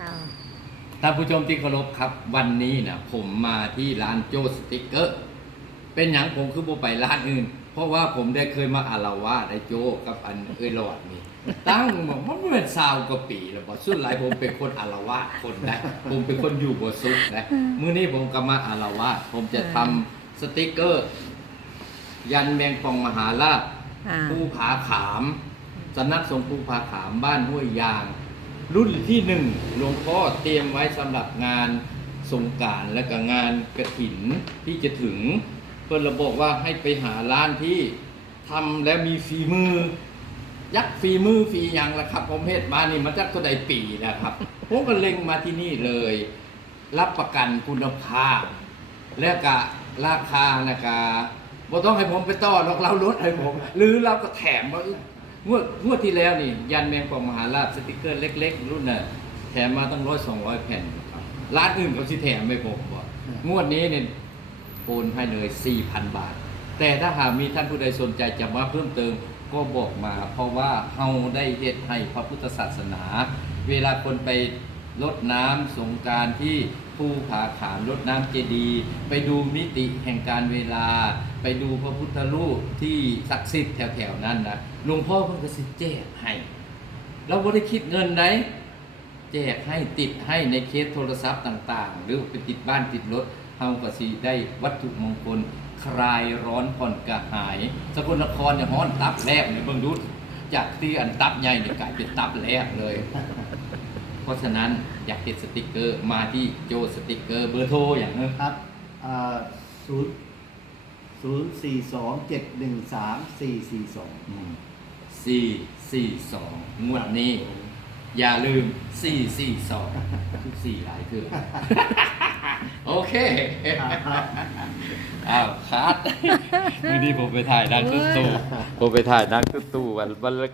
ค่ะท่านผู้ชมที่เคารพครับวันนี้นะผมมาที่ร้านโจสติกเกอร์เป็นอย่างผมคือบ่ไปร้านอื่น เพราะว่าผมได้เคยมาอารวาสไอ้โจกับอันเอ้ยหลอดนี่ตั้งบอกมันเป็นซาวกว่าปีแล้วบอกสุดหลายผมเป็นคนอารวาสคนได้ผมเป็นคนอยู่บ่สุขนะมื้อนี้ผมก็มาอารวาสผมจะทำสติกเกอร์ ยันแมงปองมหาราชอ่าภูผาขามสำนักสงฆ์ภูผาขามบ้านห้วยยาง รุ่นที่หนึ่งหลวงพ่อเตรียมไว้สำหรับงานสงการและก็งานกระถินที่จะถึง เพื่อนระบอกว่าให้ไปหาร้านที่ทำและมีฝีมือ ยักษ์ฝีมือฝีหยังละครับผมเฮ็ดมานี่มันจักก็ได้ปีแล้วครับผมก็เล็งมาที่นี่เลย รับประกันคุณภาพ และก็ราคานะกาบ่ต้องให้ผมไปต่อหรอกเราลดให้ผม หรือเราก็แถมว่า งวดงวดที่แล้วนี่ ยันแมงปองมหาราชสติกเกอร์เล็ก ๆ รุ่นน่ะแถมมาตั้งร้อยสองร้อยแผ่นครับร้านอื่นเขาสิแถมไม่ผมบ่งวดนี้เนี่ยโอนให้เลยสี่พันบาท แต่ถ้าหากมีท่านผู้ใดสนใจจะมาเพิ่มเติมก็บอกมา เพราะว่าเฮาได้เฮ็ดให้พระพุทธศาสนา เวลาคนไป ลดน้ำสงการที่ภูผาขามลดน้ำเจดีย์ไปดูมิติแห่งการเวลา ไปดูพระพุทธรูปที่ศักดิ์สิทธิ์แถวๆนั้นนะหลวงพ่อเพิ่นก็สิแจกให้เราบ่ได้คิดเงินไหนแจกให้ติดให้ในเคสโทรศัพท์ต่างๆ หรือไปติดบ้านติดรถเฮาก็สิได้วัตถุมงคลคลายร้อนผ่อนกระหาย สกลนครเนี่ยฮ้อนตับแรกเนี่ยเบิ่งดูจากที่อันตับใหญ่เนี่ยกลายเป็นตับแรกเลย เพราะฉะนั้นอยากติดสติกเกอร์มาที่โจสติกเกอร์เบอร์โทรอย่างเนอะครับศูนย์ศูนย์สี่สองเจ็ดหนึ่งสามสี่สี่สองสี่สี่สองงวดนี้ อย่าลืมสี่สี่สองทุกสี่หลายเถื่อโอเคอ้าวคัดวันนี้ผมไปถ่ายนังตุ๊ตู้ผมไปถ่ายนังตุ๊ตู้วันวันละ